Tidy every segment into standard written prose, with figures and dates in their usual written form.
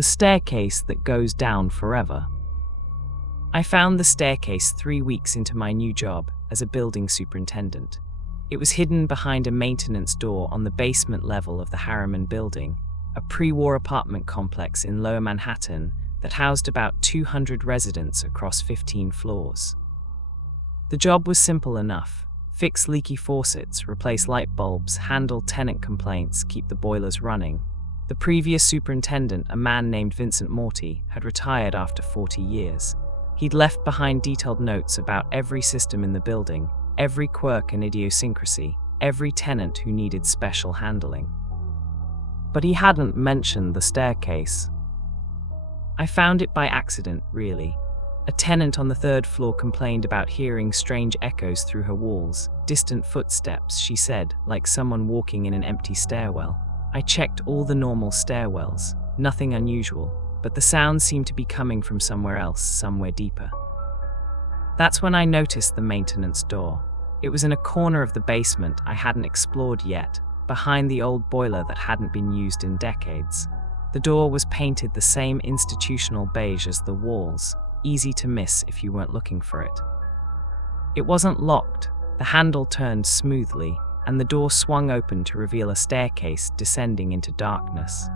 The staircase that goes down forever. I found the staircase 3 weeks into my new job as a building superintendent. It was hidden behind a maintenance door on the basement level of the Harriman Building, a pre-war apartment complex in Lower Manhattan that housed about 200 residents across 15 floors. The job was simple enough. Fix leaky faucets, replace light bulbs, handle tenant complaints, keep the boilers running. The previous superintendent, a man named Vincent Morty, had retired after 40 years. He'd left behind detailed notes about every system in the building, every quirk and idiosyncrasy, every tenant who needed special handling. But he hadn't mentioned the staircase. I found it by accident, really. A tenant on the 3rd floor complained about hearing strange echoes through her walls, distant footsteps, she said, like someone walking in an empty stairwell. I checked all the normal stairwells, nothing unusual, but the sound seemed to be coming from somewhere else, somewhere deeper. That's when I noticed the maintenance door. It was in a corner of the basement I hadn't explored yet, behind the old boiler that hadn't been used in decades. The door was painted the same institutional beige as the walls, easy to miss if you weren't looking for it. It wasn't locked, the handle turned smoothly, and the door swung open to reveal a staircase descending into darkness.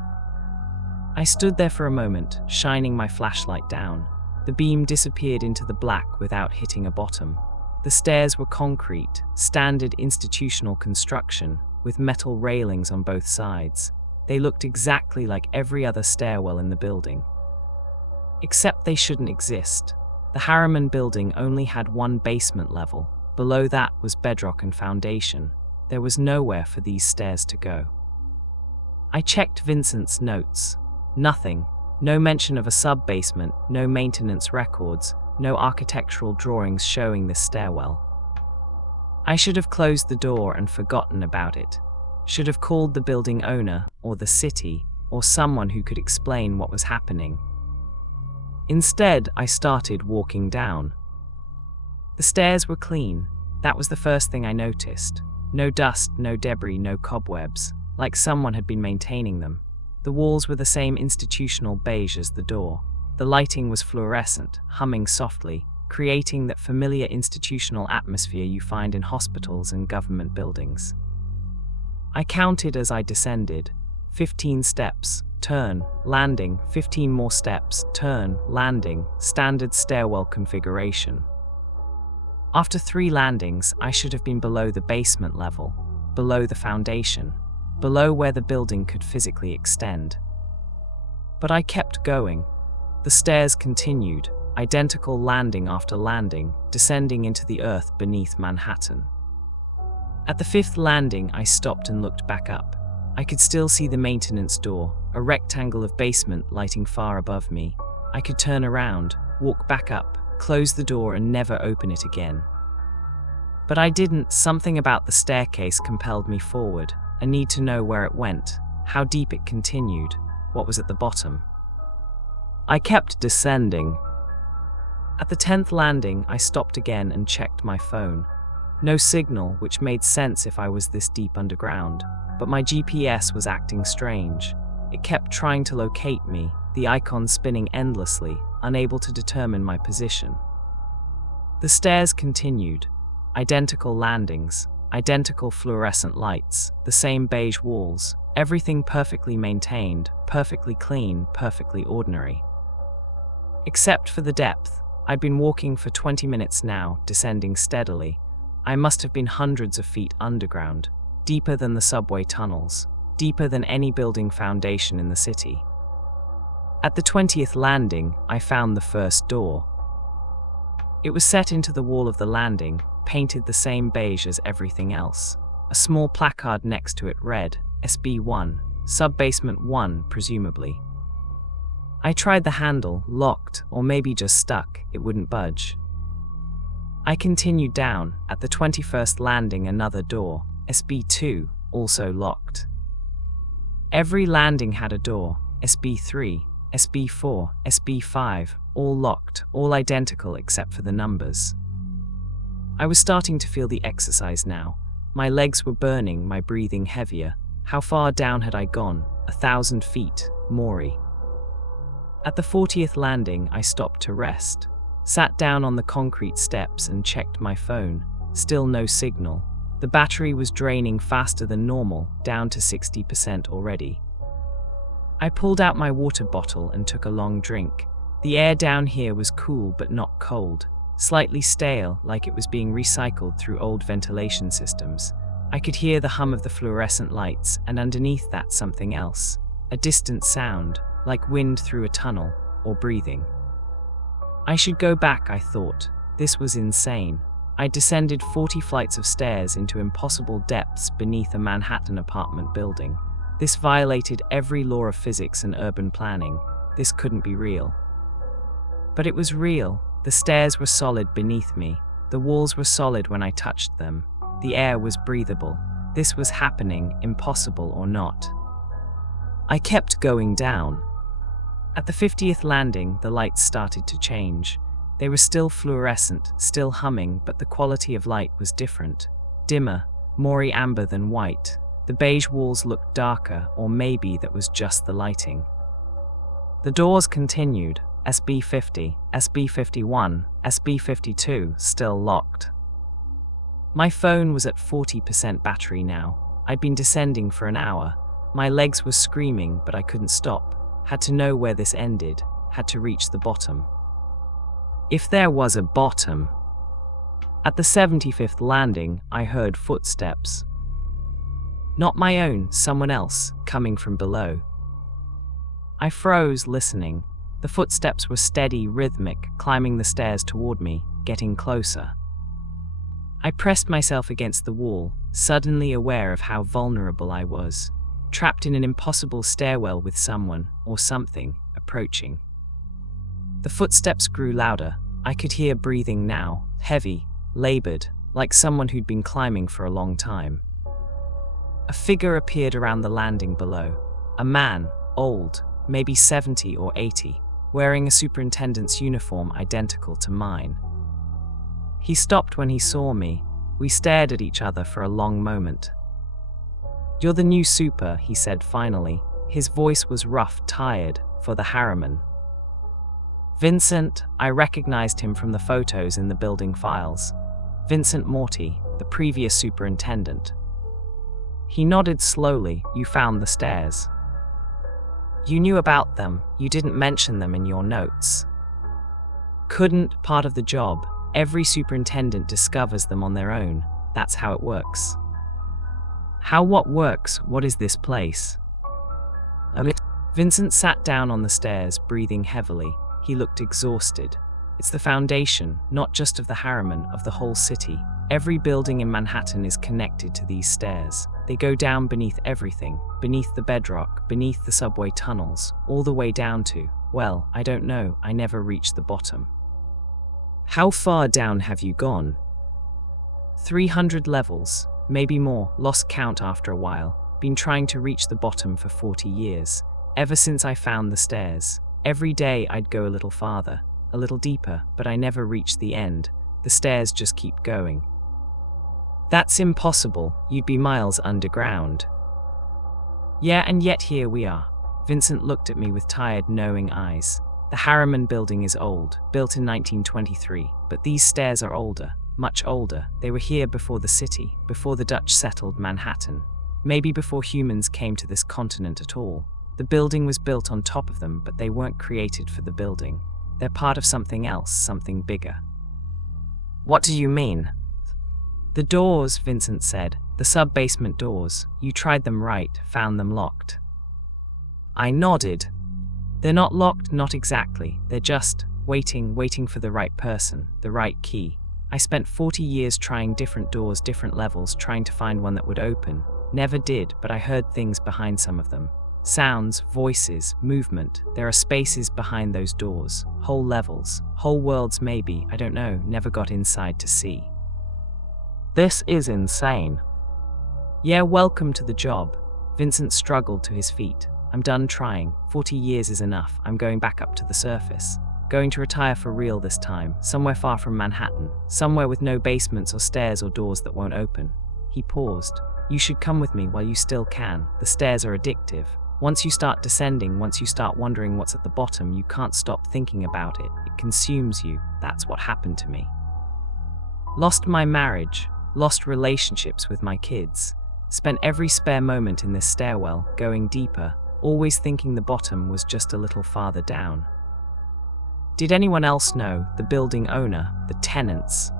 I stood there for a moment, shining my flashlight down. The beam disappeared into the black without hitting a bottom. The stairs were concrete, standard institutional construction, with metal railings on both sides. They looked exactly like every other stairwell in the building. Except they shouldn't exist. The Harriman Building only had one basement level. Below that was bedrock and foundation. There was nowhere for these stairs to go. I checked Vincent's notes. Nothing. No mention of a sub-basement, no maintenance records, no architectural drawings showing this stairwell. I should have closed the door and forgotten about it. Should have called the building owner, or the city, or someone who could explain what was happening. Instead, I started walking down. The stairs were clean. That was the first thing I noticed. No dust, no debris, no cobwebs, like someone had been maintaining them. The walls were the same institutional beige as the door. The lighting was fluorescent, humming softly, creating that familiar institutional atmosphere you find in hospitals and government buildings. I counted as I descended. 15 steps, turn, landing, 15 more steps, turn, landing, standard stairwell configuration. After 3 landings, I should have been below the basement level, below the foundation, below where the building could physically extend. But I kept going. The stairs continued, identical landing after landing, descending into the earth beneath Manhattan. At the 5th landing, I stopped and looked back up. I could still see the maintenance door, a rectangle of basement lighting far above me. I could turn around, walk back up, close the door and never open it again. But I didn't. Something about the staircase compelled me forward, a need to know where it went, how deep it continued, what was at the bottom. I kept descending. At the 10th landing, I stopped again and checked my phone. No signal, which made sense if I was this deep underground, but my GPS was acting strange. It kept trying to locate me, the icon spinning endlessly, unable to determine my position. The stairs continued. Identical landings, identical fluorescent lights, the same beige walls, everything perfectly maintained, perfectly clean, perfectly ordinary. Except for the depth. I'd been walking for 20 minutes now, descending steadily. I must have been hundreds of feet underground, deeper than the subway tunnels, deeper than any building foundation in the city. At the 20th landing, I found the first door. It was set into the wall of the landing, painted the same beige as everything else. A small placard next to it read, SB1, Sub-Basement 1, presumably. I tried the handle, locked, or maybe just stuck, it wouldn't budge. I continued down. At the 21st landing, another door, SB2, also locked. Every landing had a door, SB3, SB4, SB5, all locked, all identical except for the numbers. I was starting to feel the exercise now. My legs were burning, my breathing heavier. How far down had I gone? 1,000 feet, Maury. At the 40th landing, I stopped to rest, sat down on the concrete steps and checked my phone. Still no signal. The battery was draining faster than normal, down to 60% already. I pulled out my water bottle and took a long drink. The air down here was cool but not cold, slightly stale, like it was being recycled through old ventilation systems. I could hear the hum of the fluorescent lights, and underneath that something else. A distant sound, like wind through a tunnel, or breathing. I should go back, I thought. This was insane. I descended 40 flights of stairs into impossible depths beneath a Manhattan apartment building. This violated every law of physics and urban planning. This couldn't be real. But it was real. The stairs were solid beneath me. The walls were solid when I touched them. The air was breathable. This was happening, impossible or not. I kept going down. At the 50th landing, the lights started to change. They were still fluorescent, still humming, but the quality of light was different. Dimmer, more amber than white. The beige walls looked darker, or maybe that was just the lighting. The doors continued. SB50, SB51, SB52, still locked. My phone was at 40% battery now. I'd been descending for an hour. My legs were screaming, but I couldn't stop. Had to know where this ended. Had to reach the bottom. If there was a bottom. At the 75th landing, I heard footsteps. Not my own, someone else, coming from below. I froze, listening. The footsteps were steady, rhythmic, climbing the stairs toward me, getting closer. I pressed myself against the wall, suddenly aware of how vulnerable I was, trapped in an impossible stairwell with someone, or something, approaching. The footsteps grew louder. I could hear breathing now, heavy, labored, like someone who'd been climbing for a long time. A figure appeared around the landing below. A man, old, maybe 70 or 80, wearing a superintendent's uniform identical to mine. He stopped when he saw me. We stared at each other for a long moment. "You're the new super," he said finally. His voice was rough, tired, for the Harriman. "Vincent," I recognized him from the photos in the building files. Vincent Morty, the previous superintendent. He nodded slowly. "You found the stairs. You knew about them. You didn't mention them in your notes." "Couldn't, part of the job. Every superintendent discovers them on their own. That's how it works." "How what works? What is this place?" Vincent sat down on the stairs, breathing heavily. He looked exhausted. "It's the foundation, not just of the Harriman, of the whole city. Every building in Manhattan is connected to these stairs. They go down beneath everything, beneath the bedrock, beneath the subway tunnels, all the way down to, well, I don't know, I never reached the bottom." "How far down have you gone?" 300 levels, maybe more, lost count after a while. Been trying to reach the bottom for 40 years. Ever since I found the stairs. Every day I'd go a little farther, a little deeper, but I never reached the end. The stairs just keep going. "That's impossible. You'd be miles underground." "Yeah, and yet here we are." Vincent looked at me with tired, knowing eyes. "The Harriman building is old, built in 1923, but these stairs are older, much older. They were here before the city, before the Dutch settled Manhattan. Maybe before humans came to this continent at all. The building was built on top of them, but they weren't created for the building. They're part of something else, something bigger." "What do you mean?" "The doors," Vincent said. "The sub-basement doors. You tried them right, found them locked." I nodded. "They're not locked, not exactly. They're just waiting for the right person, the right key. I spent 40 years trying different doors, different levels, trying to find one that would open. Never did, but I heard things behind some of them. Sounds, voices, movement. There are spaces behind those doors. Whole levels, whole worlds maybe, I don't know, never got inside to see." "This is insane." "Yeah, welcome to the job." Vincent struggled to his feet. "I'm done trying. 40 years is enough. I'm going back up to the surface. Going to retire for real this time, somewhere far from Manhattan, somewhere with no basements or stairs or doors that won't open." He paused. "You should come with me while you still can. The stairs are addictive. Once you start descending, once you start wondering what's at the bottom, you can't stop thinking about it. It consumes you. That's what happened to me. Lost my marriage, lost relationships with my kids, spent every spare moment in this stairwell, going deeper, always thinking the bottom was just a little farther down. Did anyone else know, the building owner, the tenants?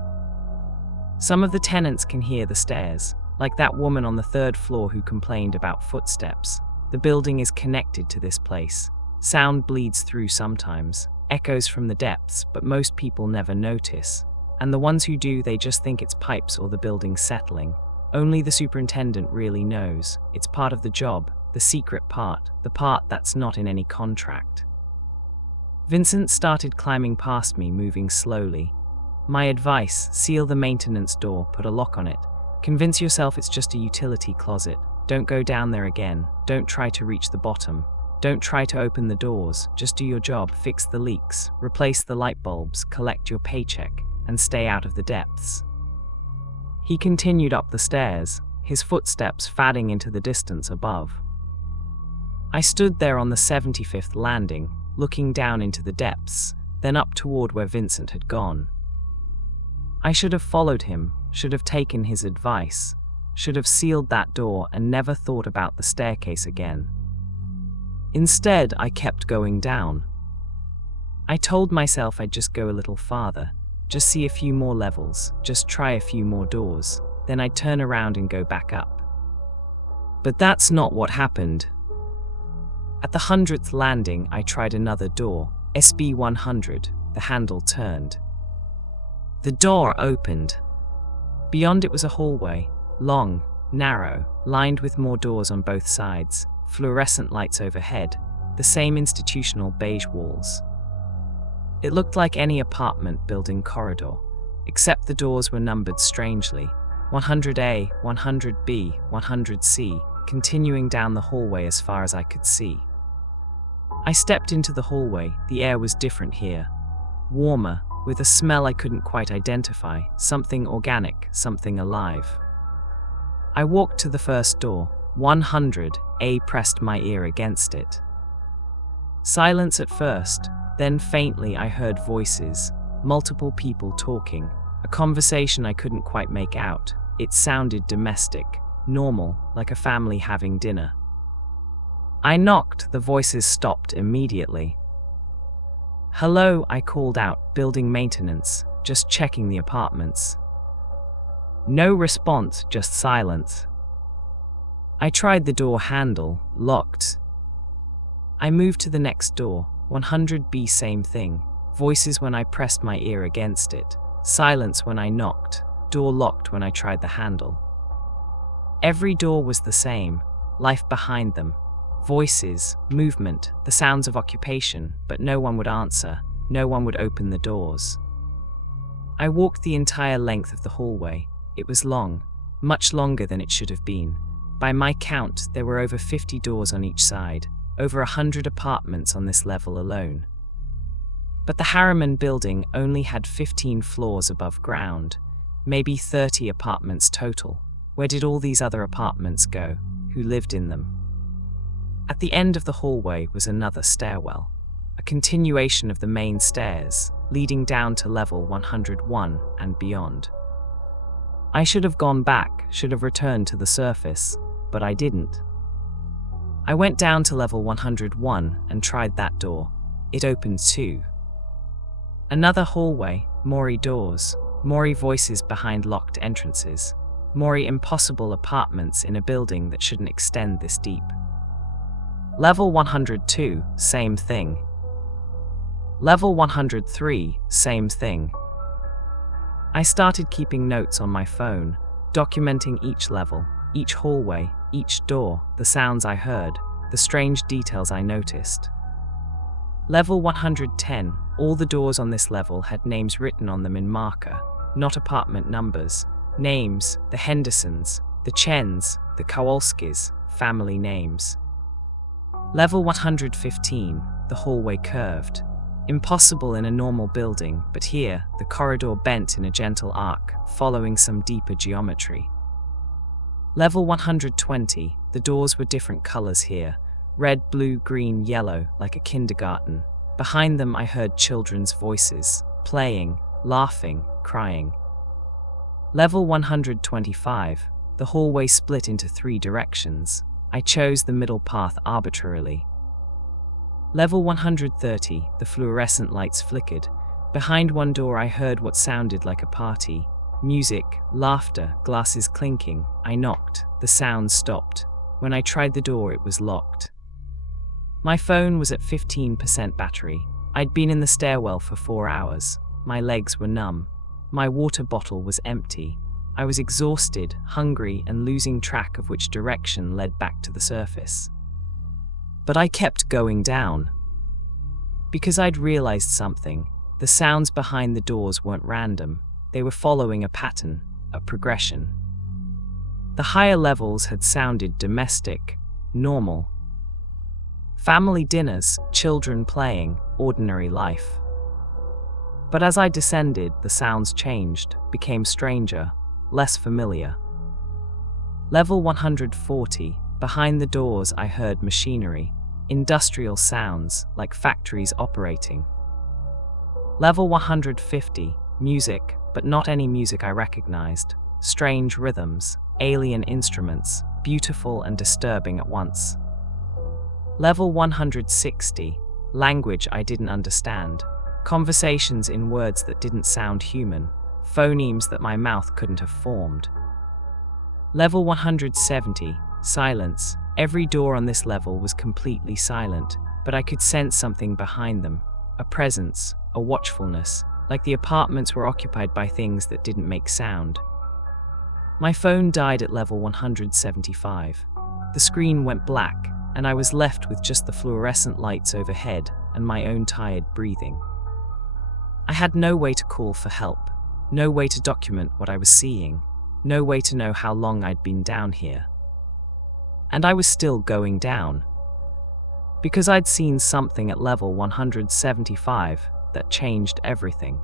Some of the tenants can hear the stairs, like that woman on the 3rd floor who complained about footsteps. The building is connected to this place. Sound bleeds through sometimes, echoes from the depths, but most people never notice. And the ones who do, they just think it's pipes or the building settling. Only the superintendent really knows. It's part of the job, the secret part, the part that's not in any contract. Vincent started climbing past me, moving slowly. My advice: seal the maintenance door, put a lock on it. Convince yourself it's just a utility closet. Don't go down there again. Don't try to reach the bottom. Don't try to open the doors. Just do your job, fix the leaks, replace the light bulbs, collect your paycheck, and stay out of the depths. He continued up the stairs, his footsteps fading into the distance above. I stood there on the 75th landing, looking down into the depths, then up toward where Vincent had gone. I should have followed him, should have taken his advice, should have sealed that door and never thought about the staircase again. Instead, I kept going down. I told myself I'd just go a little farther, just see a few more levels, just try a few more doors, then I'd turn around and go back up. But that's not what happened. At the 100th landing, I tried another door, SB 100, the handle turned. The door opened. Beyond it was a hallway, long, narrow, lined with more doors on both sides, fluorescent lights overhead, the same institutional beige walls. It looked like any apartment building corridor, except the doors were numbered strangely, 100A, 100B, 100C, continuing down the hallway as far as I could see. I stepped into the hallway. The air was different here, warmer, with a smell I couldn't quite identify, something organic, something alive. I walked to the first door, 100A, pressed my ear against it. Silence at first, then faintly I heard voices, multiple people talking, a conversation I couldn't quite make out. It sounded domestic, normal, like a family having dinner. I knocked, the voices stopped immediately. "Hello," I called out, "building maintenance, just checking the apartments." No response, just silence. I tried the door handle, locked. I moved to the next door, 100B, same thing. Voices when I pressed my ear against it. Silence when I knocked. Door locked when I tried the handle. Every door was the same, life behind them. Voices, movement, the sounds of occupation, but no one would answer, no one would open the doors. I walked the entire length of the hallway. It was long, much longer than it should have been. By my count, there were over 50 doors on each side, over 100 apartments on this level alone. But the Harriman building only had 15 floors above ground, maybe 30 apartments total. Where did all these other apartments go? Who lived in them? At the end of the hallway was another stairwell, a continuation of the main stairs, leading down to level 101 and beyond. I should have gone back, should have returned to the surface, but I didn't. I went down to level 101 and tried that door. It opened too. Another hallway, more doors, more voices behind locked entrances, more impossible apartments in a building that shouldn't extend this deep. Level 102, same thing. Level 103, same thing. I started keeping notes on my phone, documenting each level, each hallway, each door, the sounds I heard, the strange details I noticed. Level 110, all the doors on this level had names written on them in marker, not apartment numbers. Names, the Hendersons, the Chens, the Kowalskis, family names. Level 115, the hallway curved. Impossible in a normal building, but here, the corridor bent in a gentle arc, following some deeper geometry. Level 120, the doors were different colors here, red, blue, green, yellow, like a kindergarten. Behind them I heard children's voices, playing, laughing, crying. Level 125. The hallway split into 3 directions. I chose the middle path arbitrarily. Level 130. The fluorescent lights flickered. Behind one door I heard what sounded like a party. Music, laughter, glasses clinking. I knocked. The sound stopped. When I tried the door, it was locked. My phone was at 15% battery. I'd been in the stairwell for 4 hours. My legs were numb. My water bottle was empty. I was exhausted, hungry, and losing track of which direction led back to the surface. But I kept going down. Because I'd realized something. The sounds behind the doors weren't random. They were following a pattern, a progression. The higher levels had sounded domestic, normal. Family dinners, children playing, ordinary life. But as I descended, the sounds changed, became stranger, less familiar. Level 140. Behind the doors I heard machinery, industrial sounds, like factories operating. Level 150. Music, but not any music I recognized. Strange rhythms, alien instruments, beautiful and disturbing at once. Level 160. Language I didn't understand. Conversations in words that didn't sound human. Phonemes that my mouth couldn't have formed. Level 170. Silence. Every door on this level was completely silent, but I could sense something behind them. A presence, a watchfulness, like the apartments were occupied by things that didn't make sound. My phone died at level 175. The screen went black, and I was left with just the fluorescent lights overhead and my own tired breathing. I had no way to call for help, no way to document what I was seeing, no way to know how long I'd been down here. And I was still going down. Because I'd seen something at level 175 that changed everything.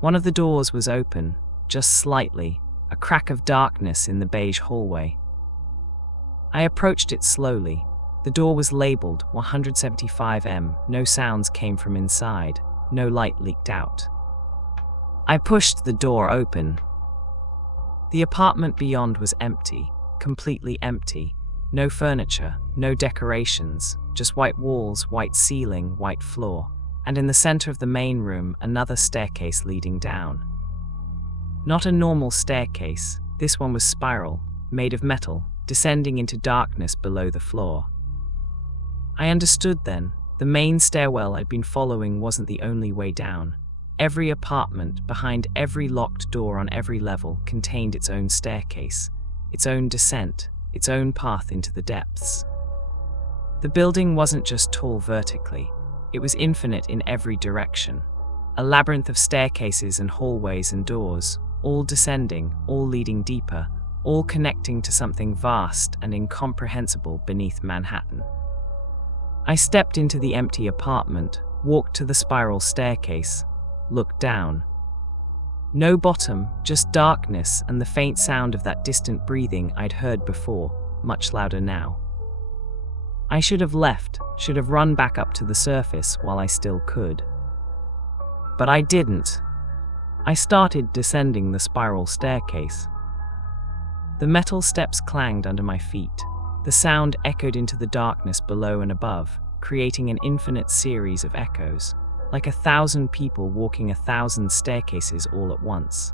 One of the doors was open, just slightly, a crack of darkness in the beige hallway. I approached it slowly. The door was labeled 175M. No sounds came from inside. No light leaked out. I pushed the door open. The apartment beyond was empty, completely empty. No furniture, no decorations, just white walls, white ceiling, white floor. And in the center of the main room, another staircase leading down. Not a normal staircase. This one was spiral, made of metal, descending into darkness below the floor. I understood then. The main stairwell I'd been following wasn't the only way down. Every apartment, behind every locked door on every level, contained its own staircase, its own descent, its own path into the depths. The building wasn't just tall vertically, it was infinite in every direction. A labyrinth of staircases and hallways and doors, all descending, all leading deeper, all connecting to something vast and incomprehensible beneath Manhattan. I stepped into the empty apartment, walked to the spiral staircase, looked down. No bottom, just darkness and the faint sound of that distant breathing I'd heard before, much louder now. I should have left, should have run back up to the surface while I still could. But I didn't. I started descending the spiral staircase. The metal steps clanged under my feet. The sound echoed into the darkness below and above, creating an infinite series of echoes, like 1,000 people walking 1,000 staircases all at once.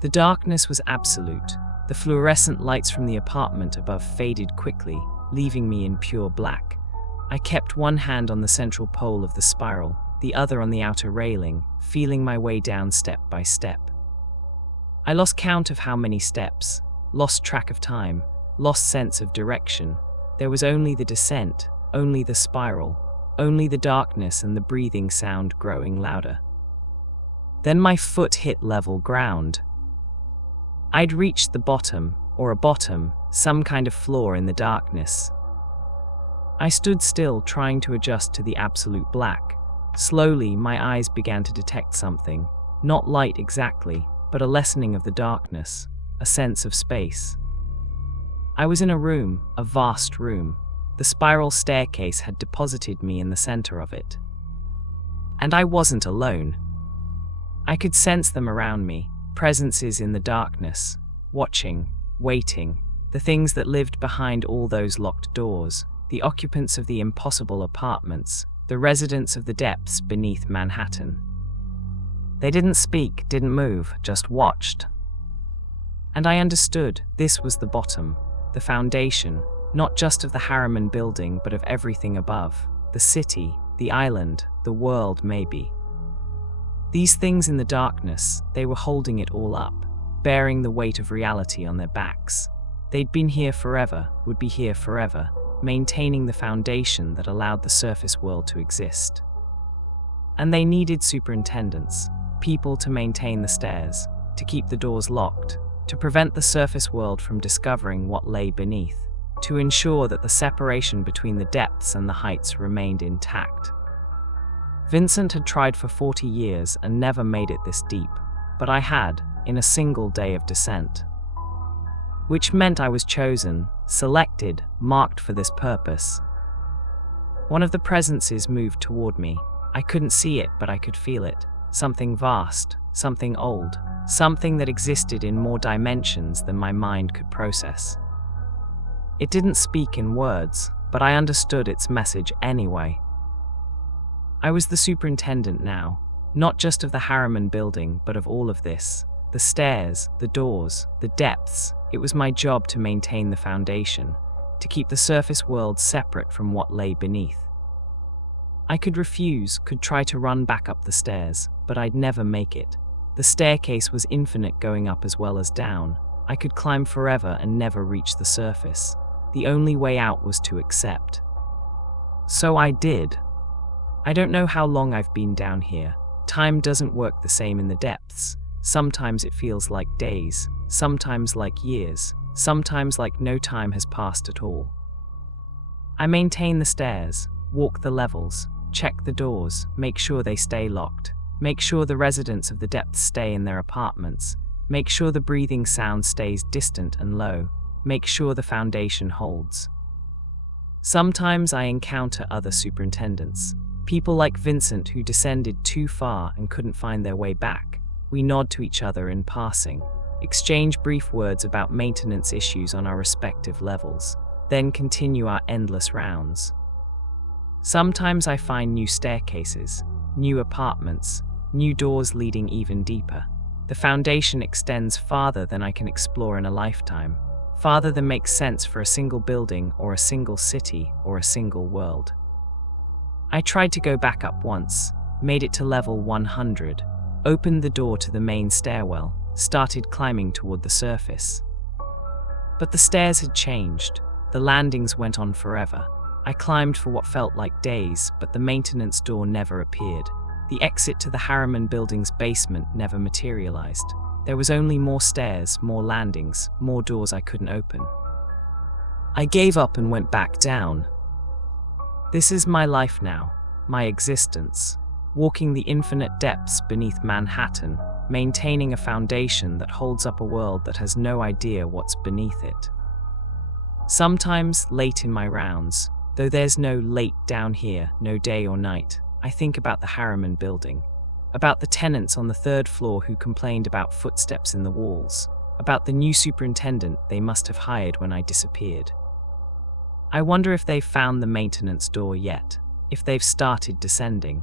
The darkness was absolute. The fluorescent lights from the apartment above faded quickly, leaving me in pure black. I kept one hand on the central pole of the spiral, the other on the outer railing, feeling my way down step by step. I lost count of how many steps, lost track of time, lost sense of direction. There was only the descent, only the spiral, only the darkness and the breathing sound growing louder. Then my foot hit level ground. I'd reached the bottom, or a bottom, some kind of floor in the darkness. I stood still, trying to adjust to the absolute black. Slowly, my eyes began to detect something, not light exactly, but a lessening of the darkness, a sense of space. I was in a room, a vast room. The spiral staircase had deposited me in the center of it. And I wasn't alone. I could sense them around me, presences in the darkness, watching, waiting, the things that lived behind all those locked doors, the occupants of the impossible apartments, the residents of the depths beneath Manhattan. They didn't speak, didn't move, just watched. And I understood this was the bottom, the foundation, not just of the Harriman building but of everything above, the city, the island, the world maybe. These things in the darkness, they were holding it all up, bearing the weight of reality on their backs. They'd been here forever, would be here forever, maintaining the foundation that allowed the surface world to exist. And they needed superintendents, people to maintain the stairs, to keep the doors locked, to prevent the surface world from discovering what lay beneath, to ensure that the separation between the depths and the heights remained intact. Vincent had tried for 40 years and never made it this deep, but I had, in a single day of descent. Which meant I was chosen, selected, marked for this purpose. One of the presences moved toward me. I couldn't see it, but I could feel it. Something vast, something old, something that existed in more dimensions than my mind could process. It didn't speak in words, but I understood its message anyway. I was the superintendent now, not just of the Harriman building, but of all of this. The stairs, the doors, the depths. It was my job to maintain the foundation, to keep the surface world separate from what lay beneath. I could refuse, could try to run back up the stairs, but I'd never make it. The staircase was infinite, going up as well as down. I could climb forever and never reach the surface. The only way out was to accept. So I did. I don't know how long I've been down here. Time doesn't work the same in the depths. Sometimes it feels like days, sometimes like years, sometimes like no time has passed at all. I maintain the stairs, walk the levels, check the doors, make sure they stay locked, make sure the residents of the depths stay in their apartments, make sure the breathing sound stays distant and low, make sure the foundation holds. Sometimes I encounter other superintendents, people like Vincent who descended too far and couldn't find their way back. We nod to each other in passing, exchange brief words about maintenance issues on our respective levels, then continue our endless rounds. Sometimes I find new staircases, new apartments, new doors leading even deeper. The foundation extends farther than I can explore in a lifetime, farther than makes sense for a single building or a single city or a single world. I tried to go back up once, made it to level 100, opened the door to the main stairwell, started climbing toward the surface. But the stairs had changed. The landings went on forever. I climbed for what felt like days, but the maintenance door never appeared. The exit to the Harriman building's basement never materialized. There was only more stairs, more landings, more doors I couldn't open. I gave up and went back down. This is my life now, my existence. Walking the infinite depths beneath Manhattan, maintaining a foundation that holds up a world that has no idea what's beneath it. Sometimes, late in my rounds, though there's no late down here, no day or night, I think about the Harriman building, about the tenants on the 3rd floor who complained about footsteps in the walls, about the new superintendent they must have hired when I disappeared. I wonder if they've found the maintenance door yet, if they've started descending.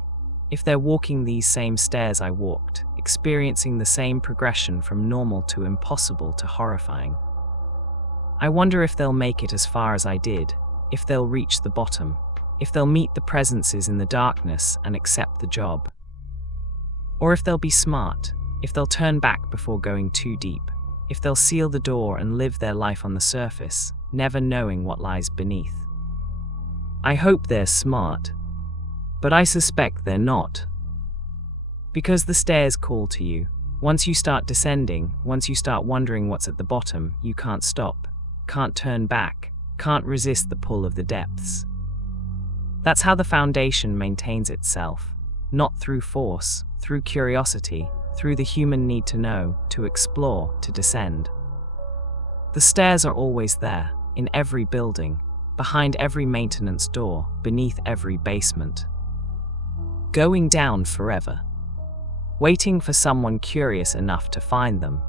If they're walking these same stairs I walked, experiencing the same progression from normal to impossible to horrifying. I wonder if they'll make it as far as I did, if they'll reach the bottom, if they'll meet the presences in the darkness and accept the job. Or if they'll be smart, if they'll turn back before going too deep, if they'll seal the door and live their life on the surface, never knowing what lies beneath. I hope they're smart. But I suspect they're not. Because the stairs call to you. Once you start descending, once you start wondering what's at the bottom, you can't stop, can't turn back, can't resist the pull of the depths. That's how the foundation maintains itself, not through force, through curiosity, through the human need to know, to explore, to descend. The stairs are always there, in every building, behind every maintenance door, beneath every basement. Going down forever. Waiting for someone curious enough to find them.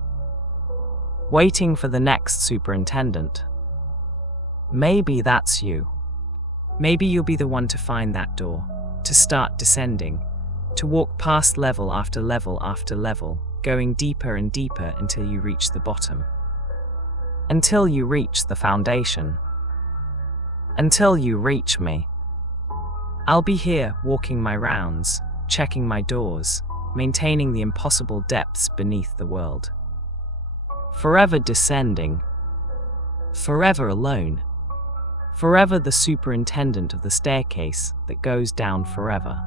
Waiting for the next superintendent. Maybe that's you. Maybe you'll be the one to find that door, to start descending, to walk past level after level after level, going deeper and deeper until you reach the bottom. Until you reach the foundation. Until you reach me. I'll be here walking my rounds, checking my doors, maintaining the impossible depths beneath the world. Forever descending. Forever alone. Forever the superintendent of the staircase that goes down forever.